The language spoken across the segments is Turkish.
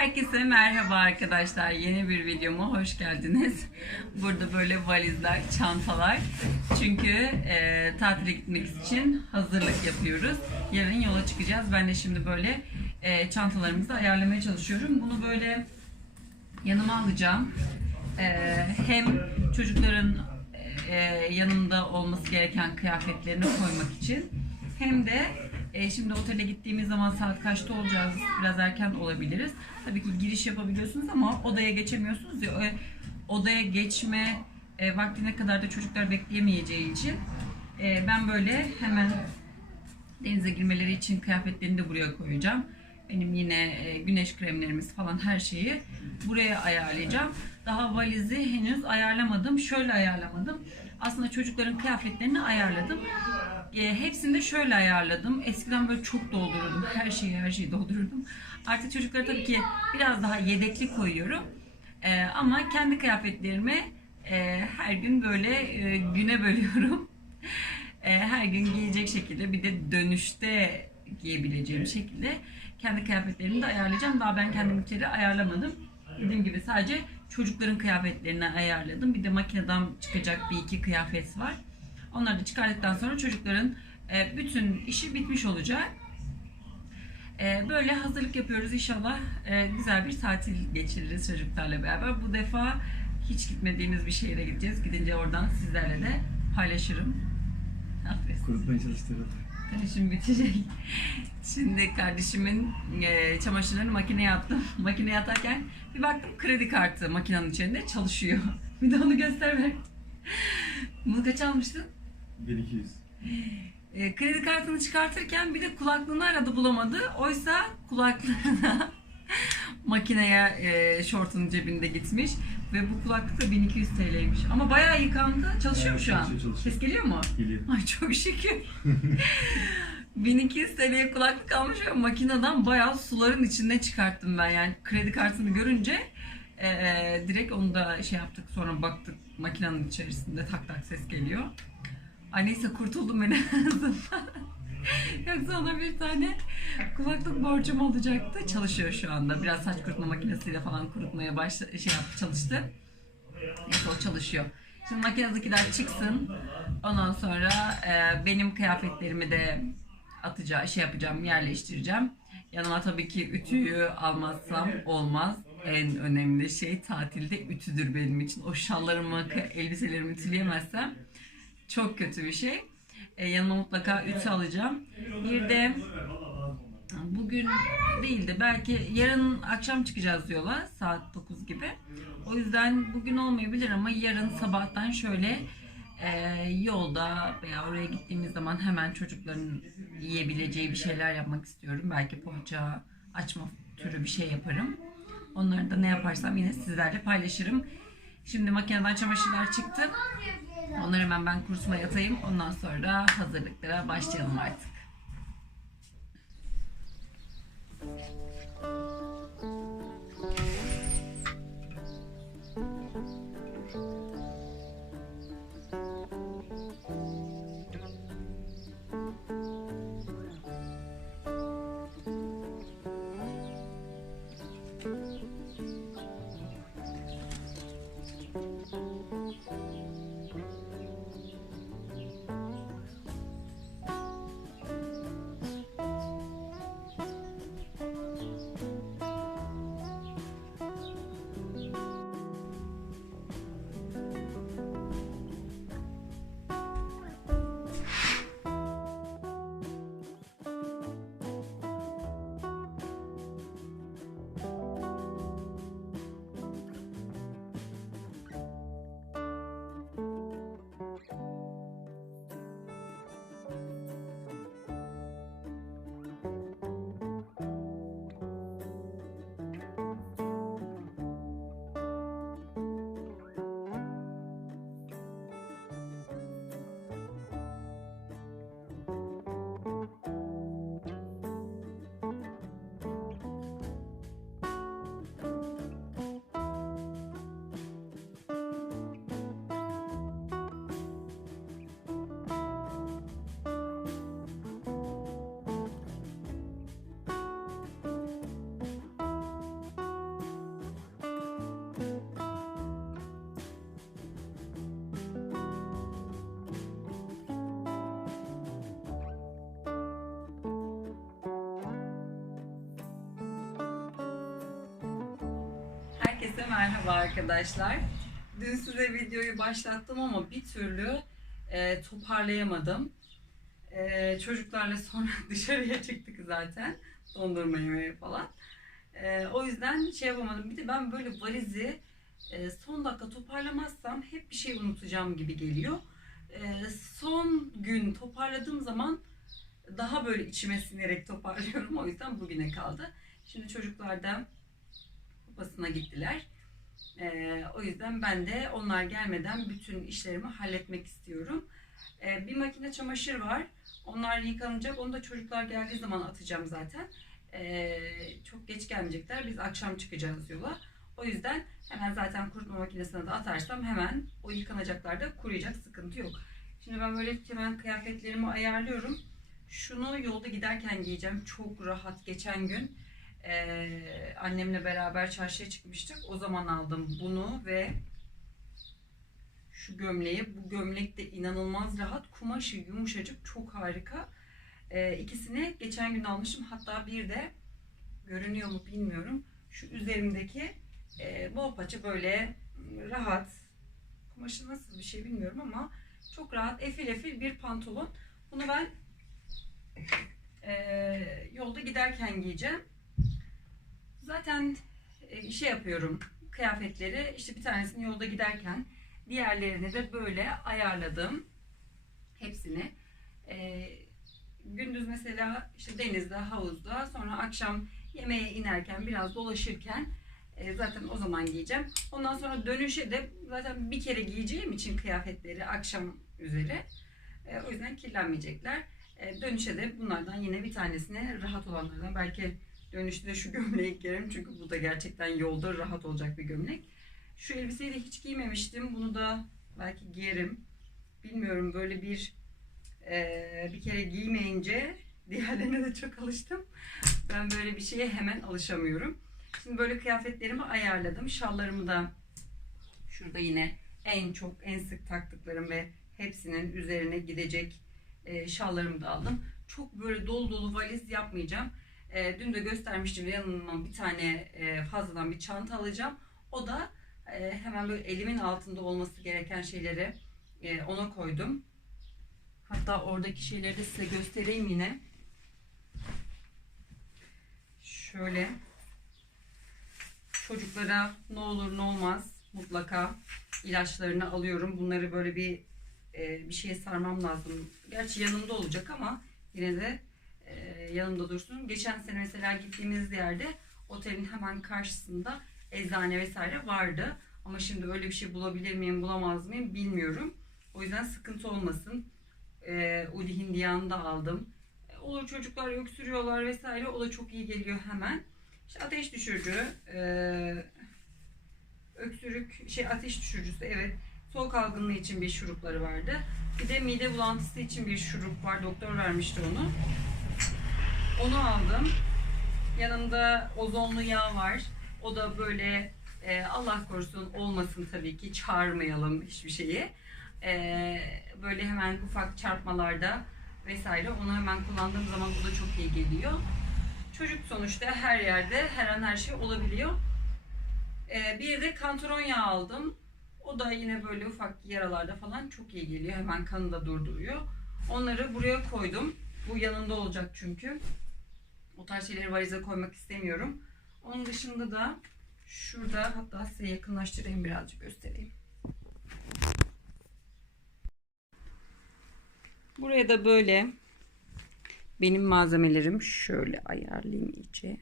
Herkese merhaba arkadaşlar. Yeni bir videoma hoş geldiniz. Burada böyle valizler, çantalar. Çünkü e, tatile gitmek için hazırlık yapıyoruz. Yarın yola çıkacağız. Ben de şimdi böyle e, çantalarımızı ayarlamaya çalışıyorum. Bunu böyle yanıma alacağım. E, hem çocukların e, yanında olması gereken kıyafetlerini koymak için hem de e, şimdi otele gittiğimiz zaman saat kaçta olacağız biraz erken olabiliriz. Tabii ki giriş yapabiliyorsunuz ama odaya geçemiyorsunuz ya. E, odaya geçme e, vaktine kadar da çocuklar bekleyemeyeceği için e, ben böyle hemen denize girmeleri için kıyafetlerini de buraya koyacağım. Benim yine e, güneş kremlerimiz falan her şeyi buraya ayarlayacağım. Daha valizi henüz ayarlamadım. Şöyle ayarlamadım. Aslında çocukların kıyafetlerini ayarladım. E, hepsini de şöyle ayarladım. Eskiden böyle çok doldururdum. Her şeyi her şeyi doldururdum. Artık çocuklara tabii ki biraz daha yedekli koyuyorum. E, ama kendi kıyafetlerimi e, her gün böyle e, güne bölüyorum. E, her gün giyecek şekilde bir de dönüşte giyebileceğim şekilde kendi kıyafetlerimi de ayarlayacağım. Daha ben kendiminkileri ayarlamadım. Dediğim gibi sadece çocukların kıyafetlerini ayarladım. Bir de makineden çıkacak bir iki kıyafet var. Onları da çıkardıktan sonra çocukların e, bütün işi bitmiş olacak. E, böyle hazırlık yapıyoruz. İnşallah e, güzel bir tatil geçiririz çocuklarla beraber. Bu defa hiç gitmediğimiz bir şehre gideceğiz. Gidince oradan sizlerle de paylaşırım. Kurutmaya çalıştırdım. Kardeşim bitecek. Şimdi kardeşimin e, çamaşırlarını makineye attım. makineye atarken bir baktım kredi kartı makinenin içinde çalışıyor. bir de onu göster ver. Bunu kaç almıştın? 1200. E, kredi kartını çıkartırken bir de kulaklığını aradı bulamadı. Oysa kulaklığına makineye e, şortunun cebinde gitmiş. Ve bu kulaklık da 1200 TL'ymiş. Ama bayağı yıkandı. Çalışıyor mu Evet, şu an? çalışıyor, çalışıyor. Ses geliyor mu? Geliyor. Ay çok şükür. 1200 TL'ye kulaklık almış ve makineden bayağı suların içinde çıkarttım ben. Yani kredi kartını görünce eee, direkt onu da şey yaptık sonra baktık makinenin içerisinde tak tak ses geliyor. Ay neyse kurtuldum en azından. Yoksa ona bir tane kulaklık borcum olacaktı. Çalışıyor şu anda. Biraz saç kurutma makinesiyle falan kurutmaya başla şey yaptı çalıştı. Neyse o çalışıyor. Şimdi makinedekiler çıksın. Ondan sonra e, benim kıyafetlerimi de atacağım, şey yapacağım, yerleştireceğim. Yanıma tabii ki ütüyü almazsam olmaz. En önemli şey tatilde ütüdür benim için. O şallarımı, elbiselerimi ütüleyemezsem çok kötü bir şey. E, yanıma mutlaka ütü alacağım. Bir de bugün değil de belki yarın akşam çıkacağız yola saat 9 gibi. O yüzden bugün olmayabilir ama yarın sabahtan şöyle e, yolda veya oraya gittiğimiz zaman hemen çocukların yiyebileceği bir şeyler yapmak istiyorum. Belki poğaça, açma türü bir şey yaparım. Onları da ne yaparsam yine sizlerle paylaşırım. Şimdi makineden çamaşırlar çıktı. Onları hemen ben kursuma yatayım. Ondan sonra hazırlıklara başlayalım artık. Herkese merhaba arkadaşlar. Dün size videoyu başlattım ama bir türlü e, toparlayamadım. E, çocuklarla sonra dışarıya çıktık zaten. Dondurma yemeye falan. E, o yüzden şey yapamadım. Bir de ben böyle valizi e, son dakika toparlamazsam hep bir şey unutacağım gibi geliyor. E, son gün toparladığım zaman daha böyle içime sinerek toparlıyorum. O yüzden bugüne kaldı. Şimdi çocuklar da kupasına gittiler. Ee, o yüzden ben de onlar gelmeden bütün işlerimi halletmek istiyorum. Ee, bir makine çamaşır var. Onlar yıkanacak. Onu da çocuklar geldiği zaman atacağım zaten. Ee, çok geç gelmeyecekler. Biz akşam çıkacağız yola. O yüzden hemen zaten kurutma makinesine de atarsam hemen o yıkanacaklar da kuruyacak. Sıkıntı yok. Şimdi ben böyle hemen kıyafetlerimi ayarlıyorum. Şunu yolda giderken giyeceğim. Çok rahat. Geçen gün ee, annemle beraber çarşıya çıkmıştık. O zaman aldım bunu ve şu gömleği. Bu gömlek de inanılmaz rahat. Kumaşı yumuşacık. Çok harika. Ee, ikisini geçen gün almışım. Hatta bir de görünüyor mu bilmiyorum. Şu üzerimdeki e, bol paça böyle rahat. Kumaşı nasıl bir şey bilmiyorum ama çok rahat. Efil efil bir pantolon. Bunu ben e, yolda giderken giyeceğim. Zaten e, şey yapıyorum kıyafetleri işte bir tanesini yolda giderken diğerlerini de böyle ayarladım hepsini. E, gündüz mesela işte denizde, havuzda sonra akşam yemeğe inerken biraz dolaşırken e, zaten o zaman giyeceğim. Ondan sonra dönüşe de zaten bir kere giyeceğim için kıyafetleri akşam üzeri. E, o yüzden kirlenmeyecekler. E, dönüşe de bunlardan yine bir tanesine rahat olanlardan belki Dönüşte de şu gömleği giyerim çünkü bu da gerçekten yolda rahat olacak bir gömlek. Şu elbiseyi de hiç giymemiştim. Bunu da belki giyerim. Bilmiyorum böyle bir e, bir kere giymeyince diğerlerine de çok alıştım. Ben böyle bir şeye hemen alışamıyorum. Şimdi böyle kıyafetlerimi ayarladım. Şallarımı da şurada yine en çok en sık taktıklarım ve hepsinin üzerine gidecek e, şallarımı da aldım. Çok böyle dolu dolu valiz yapmayacağım. E, dün de göstermiştim yanıma bir tane e, fazladan bir çanta alacağım. O da e, hemen böyle elimin altında olması gereken şeyleri e, ona koydum. Hatta oradaki şeyleri de size göstereyim yine. Şöyle çocuklara ne olur ne olmaz mutlaka ilaçlarını alıyorum. Bunları böyle bir e, bir şeye sarmam lazım. Gerçi yanımda olacak ama yine de e, yanımda dursun. Geçen sene mesela gittiğimiz yerde otelin hemen karşısında eczane vesaire vardı. Ama şimdi öyle bir şey bulabilir miyim, bulamaz mıyım bilmiyorum. O yüzden sıkıntı olmasın. E, Uli Hindiyan'ı da aldım. E, olur çocuklar öksürüyorlar vesaire. O da çok iyi geliyor hemen. İşte ateş düşürücü, e, öksürük, şey ateş düşürücüsü evet. Soğuk algınlığı için bir şurupları vardı. Bir de mide bulantısı için bir şurup var. Doktor vermişti onu. Onu aldım. Yanımda ozonlu yağ var. O da böyle e, Allah korusun olmasın tabii ki çağırmayalım hiçbir şeyi. E, böyle hemen ufak çarpmalarda vesaire onu hemen kullandığım zaman bu da çok iyi geliyor. Çocuk sonuçta her yerde her an her şey olabiliyor. E, bir de kantaron yağı aldım. O da yine böyle ufak yaralarda falan çok iyi geliyor. Hemen kanı da durduruyor. Onları buraya koydum. Bu yanında olacak çünkü. O tarz şeyleri valize koymak istemiyorum. Onun dışında da şurada hatta size yakınlaştırayım birazcık göstereyim. Buraya da böyle benim malzemelerim şöyle ayarlayayım iyice.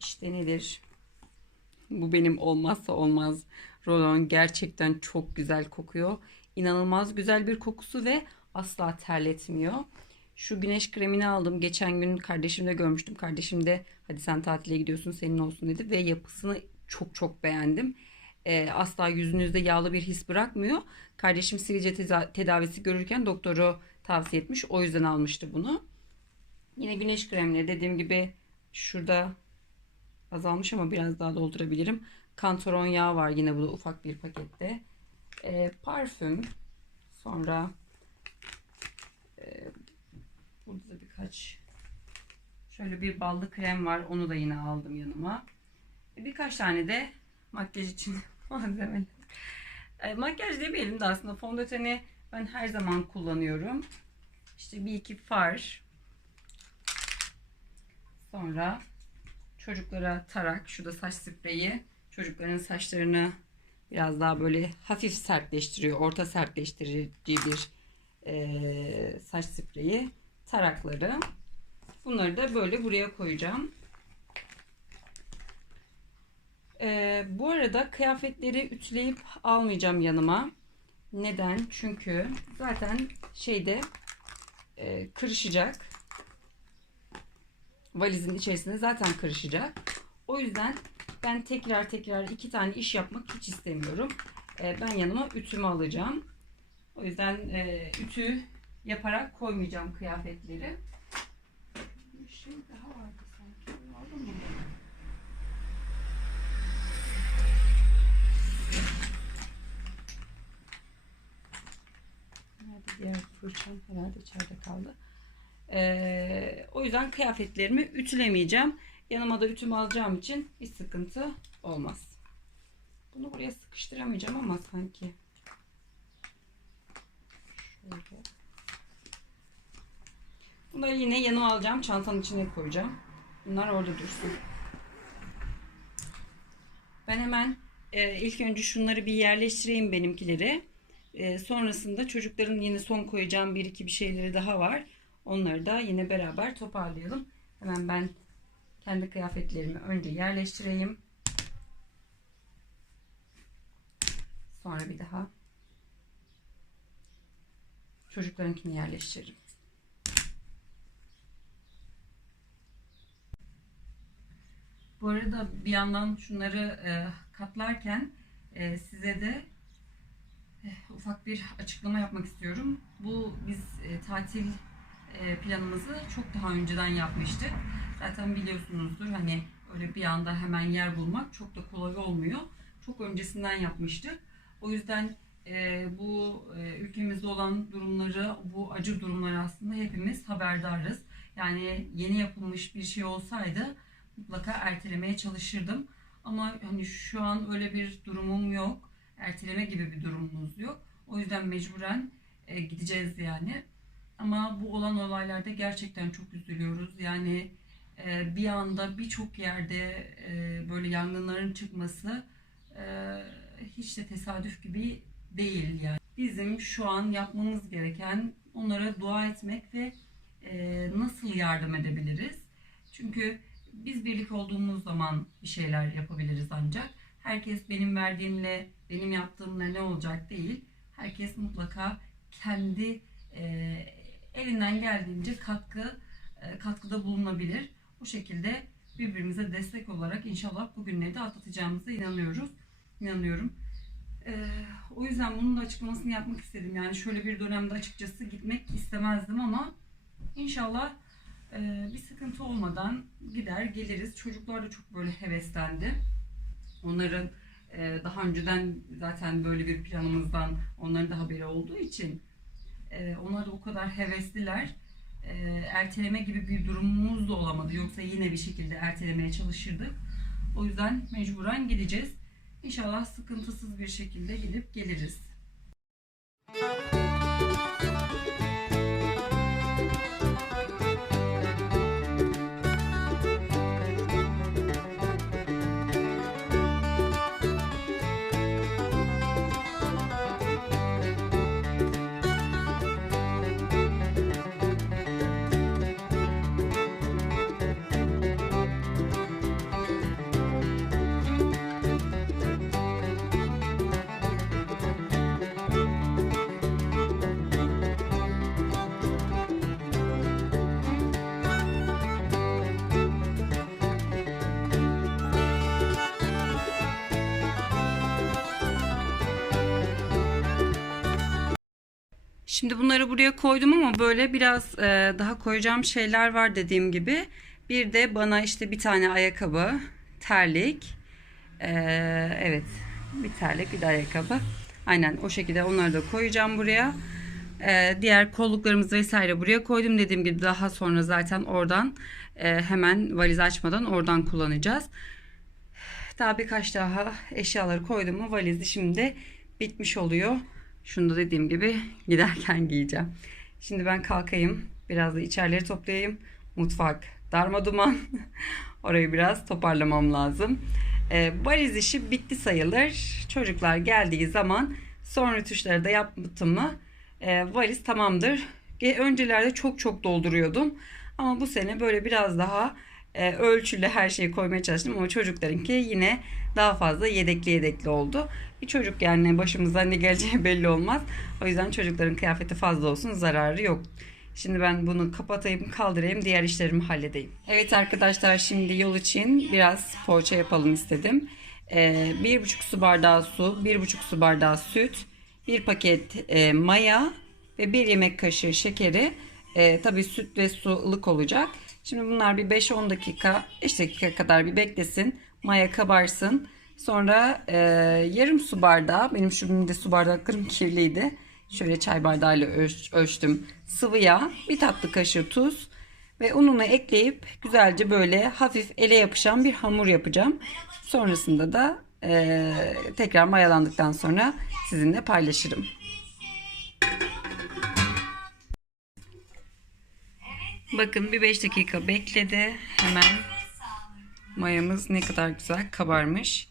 İşte nedir? Bu benim olmazsa olmaz rolon. Gerçekten çok güzel kokuyor. İnanılmaz güzel bir kokusu ve asla terletmiyor. Şu güneş kremini aldım. Geçen gün kardeşimde görmüştüm. Kardeşim de hadi sen tatile gidiyorsun senin olsun dedi. Ve yapısını çok çok beğendim. Ee, asla yüzünüzde yağlı bir his bırakmıyor. Kardeşim sivilce tedavisi görürken doktoru tavsiye etmiş. O yüzden almıştı bunu. Yine güneş kremleri dediğim gibi şurada azalmış ama biraz daha doldurabilirim. Kantaron yağı var yine bu da ufak bir pakette. Ee, parfüm. Sonra e, Burada da birkaç şöyle bir ballı krem var. Onu da yine aldım yanıma. Birkaç tane de makyaj için malzeme. E, makyaj demeyelim de aslında fondöteni ben her zaman kullanıyorum. İşte bir iki far. Sonra çocuklara tarak. Şurada saç spreyi. Çocukların saçlarını biraz daha böyle hafif sertleştiriyor. Orta sertleştirici bir e, saç spreyi. Tarakları. Bunları da böyle buraya koyacağım. Ee, bu arada kıyafetleri ütüleyip almayacağım yanıma. Neden? Çünkü zaten şeyde e, kırışacak. Valizin içerisinde zaten kırışacak. O yüzden ben tekrar tekrar iki tane iş yapmak hiç istemiyorum. E, ben yanıma ütümü alacağım. O yüzden e, ütü yaparak koymayacağım kıyafetleri. Bir şey daha vardı sanki. Aldın mı? Nerede diğer fırçam herhalde içeride kaldı. Ee, o yüzden kıyafetlerimi ütülemeyeceğim. Yanıma da ütümü alacağım için bir sıkıntı olmaz. Bunu buraya sıkıştıramayacağım ama sanki. Şöyle. Bunları yine yanıma alacağım. Çantanın içine koyacağım. Bunlar orada dursun. Ben hemen e, ilk önce şunları bir yerleştireyim benimkileri. E, sonrasında çocukların yine son koyacağım bir iki bir şeyleri daha var. Onları da yine beraber toparlayalım. Hemen ben kendi kıyafetlerimi önce yerleştireyim. Sonra bir daha çocuklarınkini yerleştiririm. Bu arada bir yandan şunları e, katlarken e, size de e, ufak bir açıklama yapmak istiyorum. Bu biz e, tatil e, planımızı çok daha önceden yapmıştık. Zaten biliyorsunuzdur hani öyle bir anda hemen yer bulmak çok da kolay olmuyor. Çok öncesinden yapmıştık. O yüzden e, bu e, ülkemizde olan durumları, bu acı durumları aslında hepimiz haberdarız. Yani yeni yapılmış bir şey olsaydı mutlaka ertelemeye çalışırdım. Ama hani şu an öyle bir durumum yok. Erteleme gibi bir durumumuz yok. O yüzden mecburen e, gideceğiz yani. Ama bu olan olaylarda gerçekten çok üzülüyoruz. Yani e, bir anda birçok yerde e, böyle yangınların çıkması e, hiç de tesadüf gibi değil yani. Bizim şu an yapmamız gereken onlara dua etmek ve e, nasıl yardım edebiliriz? Çünkü biz birlik olduğumuz zaman bir şeyler yapabiliriz ancak. Herkes benim verdiğimle, benim yaptığımla ne olacak değil. Herkes mutlaka kendi e, elinden geldiğince katkı e, katkıda bulunabilir. Bu şekilde birbirimize destek olarak inşallah bugünleri de atlatacağımıza inanıyoruz. İnanıyorum. E, o yüzden bunun da açıklamasını yapmak istedim. Yani şöyle bir dönemde açıkçası gitmek istemezdim ama inşallah e, bir sıkıntı olmadan gider geliriz. Çocuklar da çok böyle heveslendi. Onların e, daha önceden zaten böyle bir planımızdan onların da haberi olduğu için e, onlar da o kadar hevesliler. E, erteleme gibi bir durumumuz da olamadı. Yoksa yine bir şekilde ertelemeye çalışırdık. O yüzden mecburen gideceğiz. İnşallah sıkıntısız bir şekilde gidip geliriz. Şimdi bunları buraya koydum ama böyle biraz e, daha koyacağım şeyler var dediğim gibi. Bir de bana işte bir tane ayakkabı, terlik. e, evet bir terlik bir de ayakkabı. Aynen o şekilde onları da koyacağım buraya. E, diğer kolluklarımızı vesaire buraya koydum. Dediğim gibi daha sonra zaten oradan e, hemen valiz açmadan oradan kullanacağız. Daha birkaç daha eşyaları koydum mu valizi şimdi bitmiş oluyor. Şunu da dediğim gibi giderken giyeceğim. Şimdi ben kalkayım. Biraz da içerileri toplayayım. Mutfak darma duman. Orayı biraz toparlamam lazım. Ee, valiz işi bitti sayılır. Çocuklar geldiği zaman son rötuşları da yaptım mı e, valiz tamamdır. E, öncelerde çok çok dolduruyordum. Ama bu sene böyle biraz daha e, ölçülü her şeyi koymaya çalıştım. Ama çocuklarınki yine daha fazla yedekli yedekli oldu. Bir çocuk yani başımıza ne geleceği belli olmaz. O yüzden çocukların kıyafeti fazla olsun zararı yok. Şimdi ben bunu kapatayım, kaldırayım, diğer işlerimi halledeyim. Evet arkadaşlar şimdi yol için biraz poğaça yapalım istedim. Ee, bir buçuk su bardağı su, bir buçuk su bardağı süt, bir paket e, maya ve bir yemek kaşığı şekeri. E, tabii süt ve su ılık olacak. Şimdi bunlar bir 5-10 dakika, 5 dakika kadar bir beklesin. Maya kabarsın. Sonra e, yarım su bardağı, benim şu de su bardaklarım kirliydi. Şöyle çay bardağıyla ölç- ölçtüm. Sıvı yağ, bir tatlı kaşığı tuz ve ununu ekleyip güzelce böyle hafif ele yapışan bir hamur yapacağım. Sonrasında da e, tekrar mayalandıktan sonra sizinle paylaşırım. Bakın bir 5 dakika bekledi. Hemen mayamız ne kadar güzel kabarmış.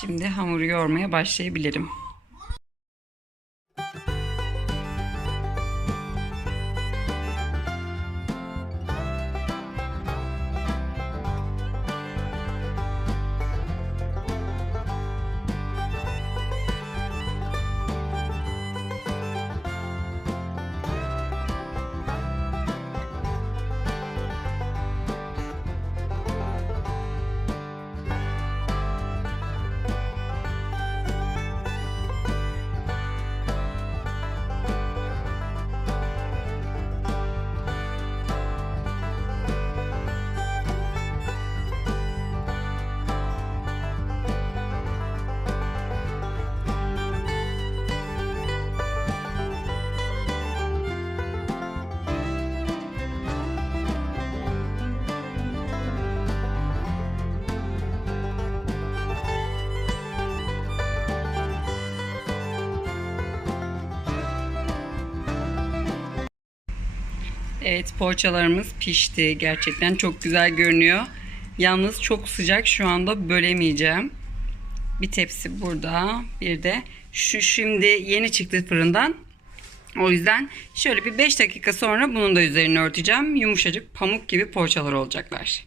Şimdi hamuru yoğurmaya başlayabilirim. Evet poğaçalarımız pişti. Gerçekten çok güzel görünüyor. Yalnız çok sıcak şu anda bölemeyeceğim. Bir tepsi burada. Bir de şu şimdi yeni çıktı fırından. O yüzden şöyle bir 5 dakika sonra bunun da üzerine örteceğim. Yumuşacık pamuk gibi poğaçalar olacaklar.